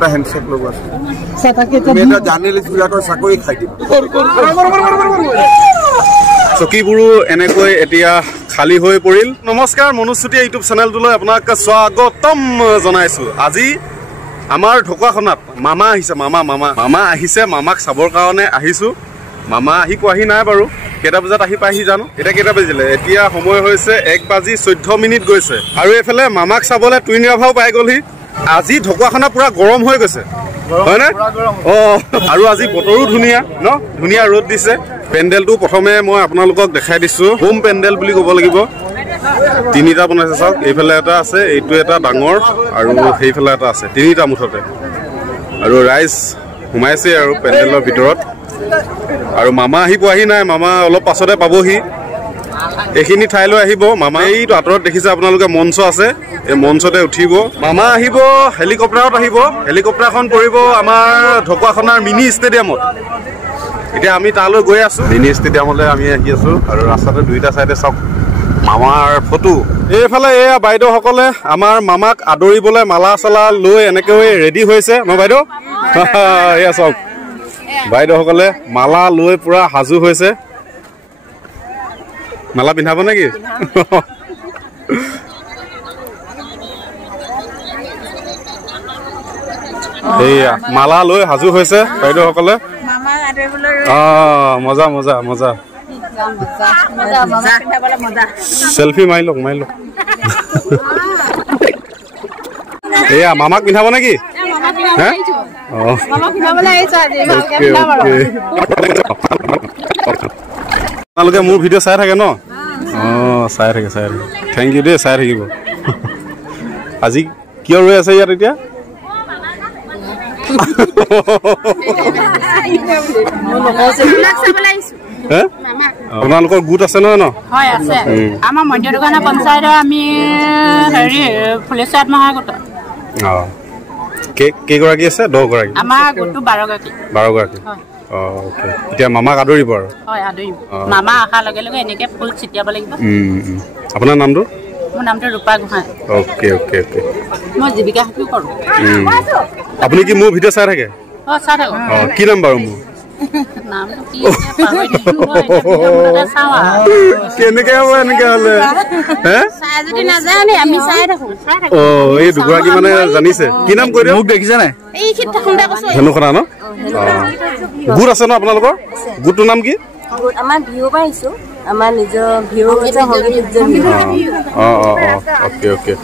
এটা হ্যান্ডশেক লব আছে এটা জাৰ্নালিস্ট বিলাকৰ চাকৰি খাই দিব চকীবোৰো এনেকৈ এতিয়া খালি হৈ পৰিল নমস্কাৰ মনুস্তুতি ইউটিউব চেনেলটোলৈ আপোনাক স্বাগতম জনাইছো আজি আমাৰ ঢকুৱাখনাত মামা আহিছে মামা আহিছে মামাক চাবৰ কাৰণে আহিছো মামা আহি কোৱাহি নাই বাৰু কেটা বজাত আহি পাইহি জানো এটা কেটা বাজিলে এতিয়া সময় হৈছে 1:14 গৈছে আৰু এফালে মামাক চাবলে টুইন ৰাভাও পাই গলহি আজি ঢকুৱাখনা পুৰা গৰম হৈ গৈছে হয়নে আৰু আজি বতৰো ধুনিয়া ন ধুনিয়া ৰ'দ দিছে পেন্ডেলটো প্ৰথমে মই আপোনালোকক দেখাই দিছো হোম পেন্ডেল বুলি ক'ব লাগিব তিনিটা বনাইছে চাওক এইফালে এটা আছে এইটো এটা ডাঙৰ আৰু সেইফালে এটা আছে তিনিটা মুঠতে আৰু ৰাইজ সোমাইছে আৰু পেন্ডেলৰ ভিতৰত আৰু মামা আহি পোৱাহি নাই মামা অলপ পাছতে পাবহি এইখিনি ঠাইলৈ আহিব মামা এইটো আঁতৰত দেখিছে আপোনালোকে মঞ্চ আছে এই মঞ্চতে উঠিব মামা আহিব হেলিকপ্টাৰত আহিব হেলিকপ্টাৰখন পৰিব আমাৰ ঢকুৱাখনাৰ মিনি ষ্টেডিয়ামত এতিয়া আমি তালৈ গৈ আছো মিনি ষ্টেডিয়ামলৈ আমি আহি আছো আৰু ৰাস্তাতে দুইটা চাইডে চাওক মামাৰ ফটো এইফালে এয়া বাইদেউসকলে আমাৰ মামাক আদৰিবলৈ মালা চালা লৈ এনেকৈ ৰেডি হৈছে ন বাইদেউ এয়া চাওক বাইদেউসকলে মালা লৈ পুৰা সাজু হৈছে মালা পিন্ধাব নেকি এইয়া মালা লৈ সাজু হৈছে বাইদেউসকলে মজা মজা মজা সেলফি মাৰি লওক এয়া মামাক পিন্ধাব নেকি আপোনালোকে মোৰ ভিডিঅ' চাই থাকে ন চাই থাকে থেংক ইউ দেই চাই থাকিব আজি কিয় ৰৈ আছে ইয়াত এতিয়া আপোনালোকৰ গোট আছে নহয় ন আমাৰ মধ্য দোকানা পঞ্চায়তৰ আমি হেৰি ফুলেশ্বৰ আত্মসহায়ক গোট কেইগৰাকী আছে 10 গৰাকী আমাৰ গোটটো 12 গৰাকী এতিয়া মামাক আদৰিব আৰু মামা অহাৰ লগে লগে এনেকে ফুল ছিটিয়াব লাগিব আপোনাৰ নামটো মোৰ নামটো ৰূপা গোহাঁই মই জীৱিকা হাতি কৰো আপুনি কি মোৰ ভিডিঅ' চাই থাকে চাই থাকো কি নাম বাৰু মোৰ নামটো কি কেনেকে হ'ব এনেকে হলে যদি নাজানে আমি চাই থাকো এই দুগৰাকী মানে জানিছে কি নাম কৈ দিয়ক মোক দেখিছে নাই ধেনুখনা ন গোট আছে ন আপোনালোকৰ গোটটোৰ নাম কি আমাৰ ভিউ পাইছো আমাৰ নিজৰ ভিউ এটা ওকে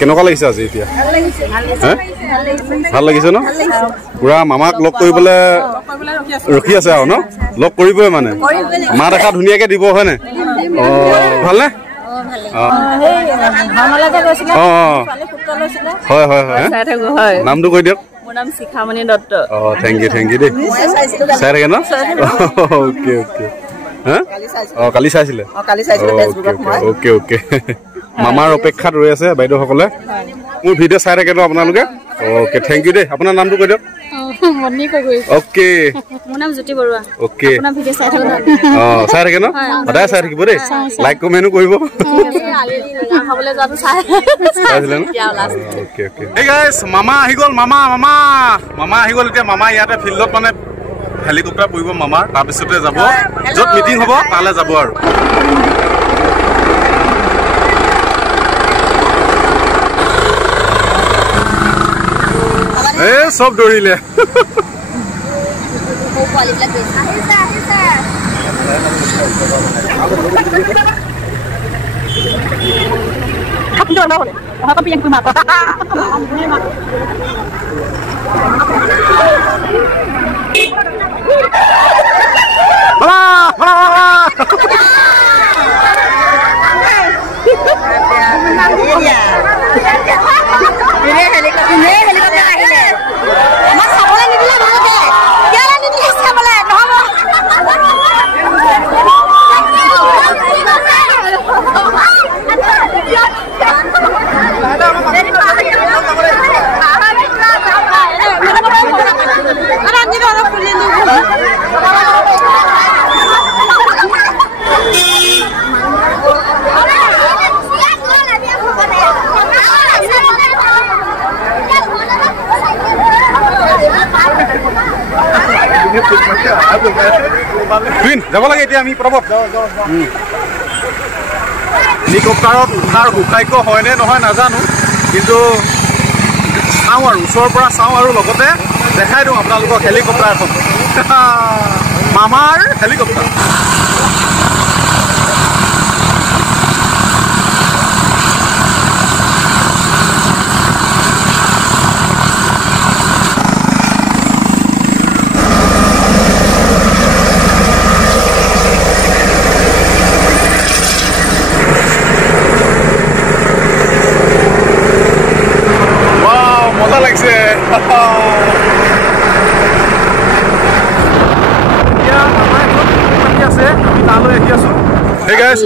কেনেকুৱা লাগিছে আজি এতিয়া ভাল লাগিছে ন পুৰা মামাক লগ কৰিবলৈ ৰখি আছে আৰু ন লগ কৰিবই মানে মা দেখা ধুনীয়াকে দিব হয়নে ভালনে হয় নামটো কৈ দিয়ক মোৰ নাম শিখামণি দত্ত থেংক ইউ দেই চাই থাকে ন কালি চাইছিলে মামাৰ অপেক্ষাত ৰৈ আছে বাইদেউসকলে মোৰ ভিডিঅ' চাই থাকে ন আপোনালোকে অ'কে থেংক ইউ দেই আপোনাৰ নামটো কৈ দিয়ক অ'কে মোৰ নাম জ্যোতি বৰুৱা অ'কে আপোনাৰ ভিডিঅ' চাই থাকো চাই থাকে ন সদায় চাই থাকিব দেই লাইক কমেণ্টো কৰিব মামা আহি গ'ল মামা আহি গ'ল এতিয়া মামা ইয়াতে ফিল্ডত মানে হেলিকপ্টাৰ পৰিব মামাৰ তাৰপিছতে যাব য'ত মিটিং হ'ব তালৈ যাব আৰু সব দৌৰিলে যাব লাগে এতিয়া আমি পটাপট হেলিকপ্টাৰত উঠাৰ সুখাদ্য হয়নে নহয় নাজানো কিন্তু চাওঁ আৰু ওচৰৰ পৰা চাওঁ আৰু লগতে দেখাই দিওঁ আপোনালোকক হেলিকপ্টাৰখন মামাৰ হেলিকপ্টাৰ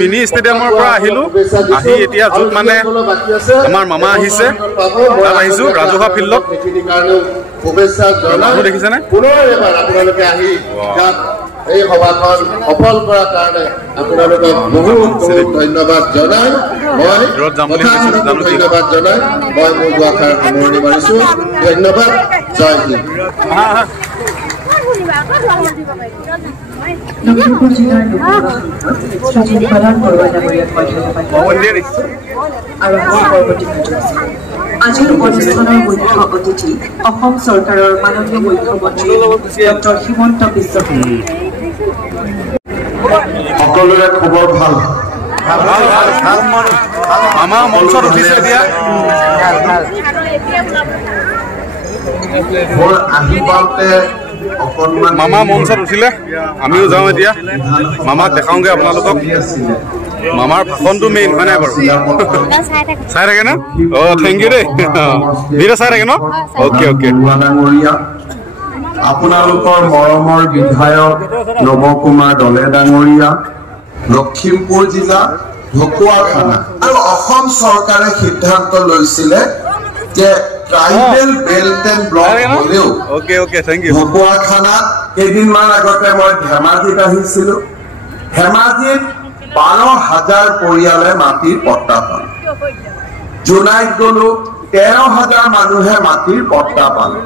মিনি ষ্টেডিয়ামৰ পৰা আহিলোঁ আহি এতিয়া য'ত মানে আমাৰ মামা আহিছে তাত আহিছোঁ ৰাজহুৱা ফিল্ডত মানুহ দেখিছেনে এই সভাখন সফল কৰাৰ কাৰণে আপোনালোকক বহুত বহুত ধন্যবাদ জনাই মই ধন্যবাদ জনাই মই মোৰ দুআষাৰ সামৰণি মাৰিছোঁ ধন্যবাদ জয় হিন্দ লখিমপুৰ জিলাৰ শ্ৰীযুত প্ৰধান বৰুৱা ডাঙৰীয়াক আৰু পৰৱৰ্তী আজিৰ অনুষ্ঠানৰ মুখ্য অতিথি অসম চৰকাৰৰ মাননীয় মুখ্যমন্ত্ৰী ডক্টৰ হিমন্ত বিশ্ব সকলোৰে খবৰ ভাল আমাৰ মঞ্চত উঠিছে এতিয়া মোৰ আহি পাওঁতে মামা মঞ্চত উঠিলে আমিও যাওঁ এতিয়া মামাক দেখাওঁগে আপোনালোকক মামাৰ ভাষণটো মেইন হয় নাই বাৰু চাই থাকে ন অ' থেংক ইউ দেই বিৰা চাই থাকে ন অ'কে অ'কে ডাঙৰীয়া আপোনালোকৰ মৰমৰ বিধায়ক নৱকুমাৰ দলে ডাঙৰীয়া লখিমপুৰ জিলা ঢকুৱাখানা আৰু অসম চৰকাৰে সিদ্ধান্ত লৈছিলে যে ট্ৰাইবেল বেল্ট এণ্ড ব্লক হলেও ঢকুৱাখানাত কেইদিনমান আগতে মই ধেমাজিত আহিছিলো ধেমাজিত 12,000 পৰিয়ালে মাটিৰ পট্টা পালে জোনাইত গলো 13,000 মানুহে মাটিৰ পট্টা পালে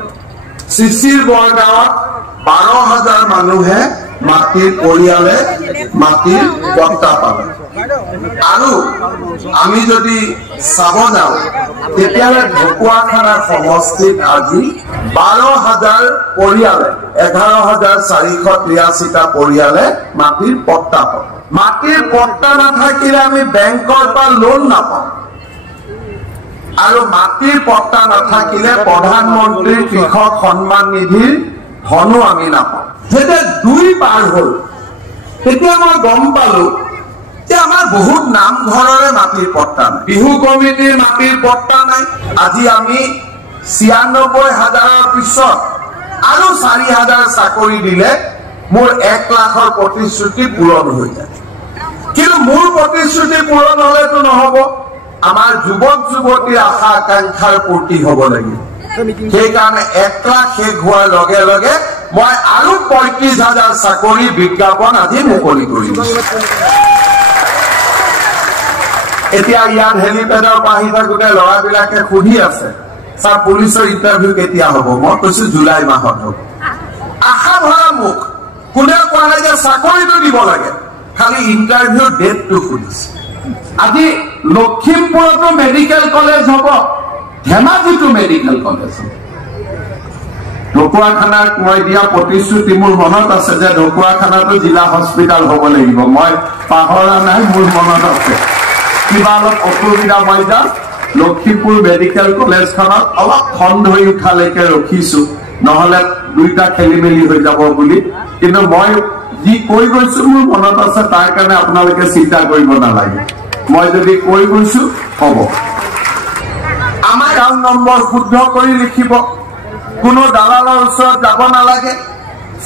চিচিৰ বৰগাঁৱত 12,000 মানুহে মাটিৰ পৰিয়ালে মাটিৰ পট্টা পালে আৰু আমি যদি চাব যাওঁ তেতিয়াহ'লে ঢকুৱাখানা সমষ্টিত আজি 12,000 পৰিয়ালে 11,483টা পৰিয়ালে মাটিৰ পট্টা পায় মাটিৰ পট্টা নাথাকিলে আমি বেংকৰ পৰা লোন নাপাওঁ আৰু মাটিৰ পট্টা নাথাকিলে প্ৰধানমন্ত্ৰীৰ কৃষক সন্মান নিধিৰ ধনো আমি নাপাওঁ যেতিয়া 2 পাৰ হ'ল তেতিয়া মই গম পালো যে আমাৰ বহুত নামঘৰৰে মাটিৰ পট্টা নাই বিহু কমিটিৰ মাটিৰ পট্টা নাই আজি আমি 96,000ৰ পিছত আৰু 4,000 চাকৰি দিলে মোৰ 1 লাখৰ প্ৰতিশ্ৰুতি পূৰণ হৈ যায় কিন্তু মোৰ প্ৰতিশ্ৰুতি পূৰণ হলেতো নহব আমাৰ যুৱক যুৱতীৰ আশা আকাংক্ষাৰ পূৰ্তি হ'ব লাগিব সেইকাৰণে 1 লাখ শেষ হোৱাৰ লগে লগে মই আৰু 35,000 চাকৰি বিজ্ঞাপন আজি মুকলি কৰিম এতিয়া ইয়াত হেলিপেডৰ পৰা আহি থাকোঁতে ল'ৰাবিলাকে সুধি আছে ছাৰ পুলিচৰ ইণ্টাৰভিউ কেতিয়া হ'ব মই কৈছো জুলাই মাহত হ'ব আশা ভৰা মুখ কোনেও কোৱা নাই যে চাকৰিটো দিব লাগে খালি ইণ্টাৰভিউৰ ডেটটো সুধিছে আজি লখিমপুৰতো মেডিকেল কলেজ হ'ব ধেমাজিতো মেডিকেল কলেজ হ'ব ঢকুৱাখানাত মই দিয়া প্ৰতিশ্ৰুতি মোৰ মনত আছে যে ঢকুৱাখানাতো জিলা হস্পিটেল হ'ব লাগিব মই পাহৰা নাই মোৰ মনত আছে কিবা অলপ অসুবিধা মই যাম লখিমপুৰ মেডিকেল কলেজখনত অলপ খন ধৰি উঠালৈকে ৰখিছো নহলে দুইটা খেলি মেলি হৈ যাব বুলি কিন্তু মই যি কৈ গৈছো মোৰ মনত আছে তাৰ কাৰণে আপোনালোকে চিন্তা কৰিব নালাগে মই যদি কৈ গৈছো হ'ব আমাৰ একাউণ্ট নম্বৰ শুদ্ধ কৰি লিখিব কোনো দালালৰ ওচৰত যাব নালাগে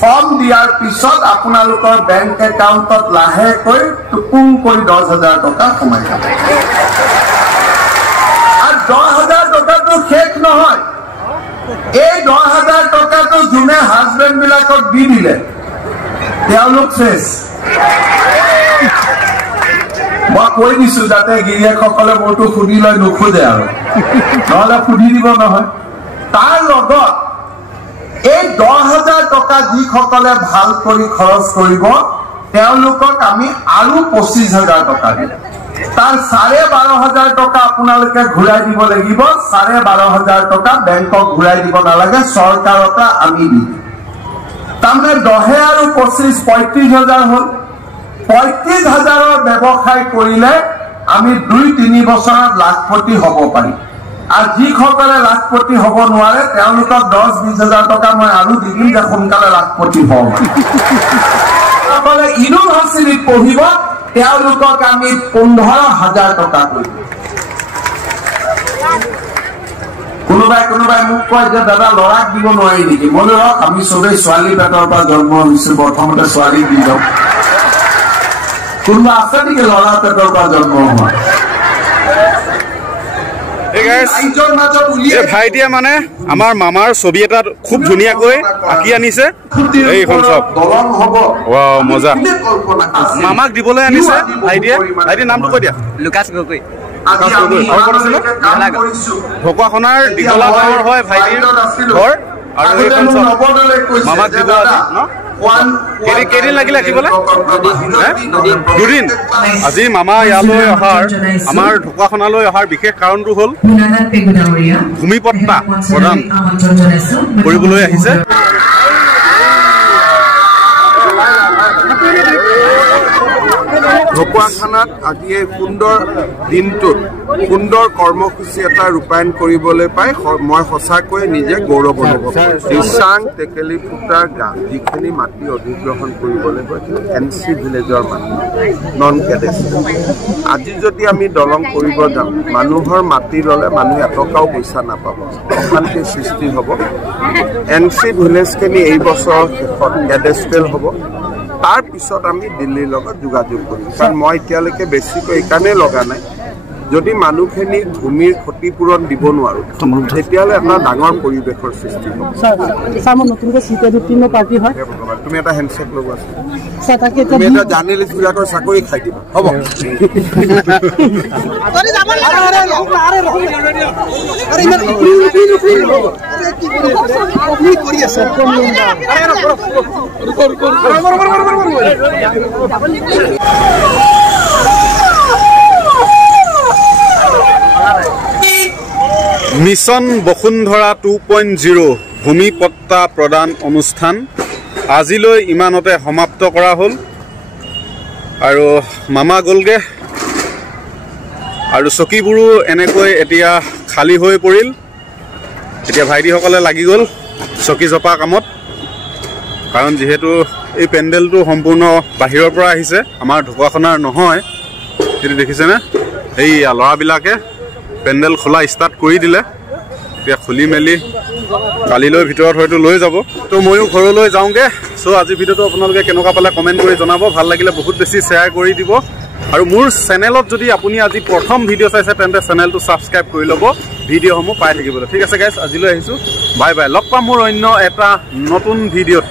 ফৰ্ম দিয়াৰ পিছত আপোনালোকৰ বেংক একাউণ্টত লাহেকৈ টুকুং কৰি 10,000 টকা সোমাই যাব আৰু 10,000 টকাটো শেষ নহয় এই 10,000 টকাটো যোনে হাজবেণ্ড বিলাকক দি দিলে তেওঁলোক শেষ মই কৈ দিছো যাতে গিৰিয়েকসকলে মোৰটো সুধি লৈ নোখোজে আৰু নহলে সুধি দিব নহয় তাৰ লগত এই 10,000 টকা যিসকলে ভাল কৰি খৰচ কৰিব তেওঁলোকক আমি আৰু 25,000 টকা দিম তাৰ 12,500 টকা আপোনালোকে ঘূৰাই দিব লাগিব 12,500 টকা বেংকক ঘূৰাই দিব নালাগে চৰকাৰৰ পৰা আমি দিম তাৰমানে 10 আৰু 25 35,000 হ'ল 35,000ৰ ব্যৱসায় কৰিলে আমি 2-3 বছৰত লাখপতি হ'ব পাৰিম আৰু যিসকলে লাখপতি হ'ব নোৱাৰে তেওঁলোকক 10-20,000 টকা মই আৰু দি দিম যে সোনকালে লাখপতি হ'ব সকলে ইউনিভাৰ্চিটিত পঢ়িব তেওঁলোকক আমি 15,000 টকা কৰিম কোনোবাই মোক কয় যে দাদা ল'ৰাক দিব নোৱাৰি নেকি মই ৰক আমি চবেই ছোৱালী পেটৰ পৰা জন্ম হৈছো প্ৰথমতে ছোৱালী দি যাওঁ কোনোবা আছে নেকি ল'ৰা পেটৰ পৰা জন্ম হোৱা ভাইটিয়ে মানে আমাৰ মামাৰ ছবি এটা খুব ধুনীয়াকৈ আঁকি আনিছে এইখন চব মজা মামাক দিবলৈ আনিছে ভাইটিৰ নামটো কৈ দিয়া লুকাছ গগৈ ঢকুৱাখনাৰ দীঘলা গাঁৱৰ হয় ভাইটিৰ ঘৰ আৰু এইখন চব মামাক দিব আজি ন কেইদিন লাগিলে আঁকিবলৈ 2 দিন আজি মামা ইয়ালৈ অহাৰ আমাৰ ঢকুৱাখনালৈ অহাৰ বিশেষ কাৰণটো হ'ল ভূমিপট্টা প্ৰদান কৰিবলৈ আহিছে ঢকুৱাখানাত আজি এই সুন্দৰ দিনটোত সুন্দৰ কৰ্মসূচী এটা ৰূপায়ণ কৰিবলৈ পাই মই সঁচাকৈ নিজে গৌৰৱ অনুভৱ কৰিছোঁ দিচাং টেকেলি ফুটাৰ গাঁও যিখিনি মাটি অধিগ্ৰহণ কৰিবলৈ গৈছিল NC ভিলেজৰ মাটি নন কেডেষ্ট্ৰিয়েল আজি যদি আমি দলং কৰিব যাওঁ মানুহৰ মাটি ল'লে মানুহে এটকাও পইচা নাপাব অশান্তিৰ সৃষ্টি হ'ব NC ভিলেজখিনি এই বছৰৰ শেষত কেডেষ্ট্ৰিয়েল হ'ব তাৰ পিছত আমি দিল্লীৰ লগত যোগাযোগ কৰিম কাৰণ মই এতিয়ালৈকে বেছিকৈ এইকাৰণে লগা নাই যদি মানুহখিনি ভূমিৰ ক্ষতিপূৰণ দিব নোৱাৰো তেতিয়াহ'লে এটা ডাঙৰ পৰিৱেশৰ সৃষ্টি হ'ব তুমি এটা হেণ্ডছেক লগোৱা তুমি এটা জাৰ্নেলিষ্টবিলাকৰ চাকৰি খাই দিবা হ'ব মিছন বসুন্ধৰা 2.0 ভূমিপট্টা প্ৰদান অনুষ্ঠান আজিলৈ ইমানতে সমাপ্ত কৰা হ'ল আৰু মামা গ'লগে আৰু চকীবোৰো এনেকৈ এতিয়া খালী হৈ পৰিল এতিয়া ভাইটিসকলে লাগি গ'ল চকী জপা কামত কাৰণ যিহেতু এই পেণ্ডেলটো সম্পূৰ্ণ বাহিৰৰ পৰা আহিছে আমাৰ ঢকুৱাখনাৰ নহয় সেইটো দেখিছেনে এই ল'ৰাবিলাকে পেণ্ডেল খোলা ষ্টাৰ্ট কৰি দিলে এতিয়া খুলি মেলি কালিলৈ ভিতৰত হয়তো লৈ যাব তো ময়ো ঘৰলৈ যাওঁগে চ' আজি ভিডিঅ'টো আপোনালোকে কেনেকুৱা পালে কমেণ্ট কৰি জনাব ভাল লাগিলে বহুত বেছি শ্বেয়াৰ কৰি দিব আৰু মোৰ চেনেলত যদি আপুনি আজি প্ৰথম ভিডিঅ' চাইছে তেন্তে চেনেলটো ছাবস্ক্ৰাইব কৰি ল'ব ভিডিঅ'সমূহ পাই থাকিবলৈ ঠিক আছে গাইজ আজিলৈ আহিছোঁ বাই বাই লগ পাম মোৰ অন্য এটা নতুন ভিডিঅ'ত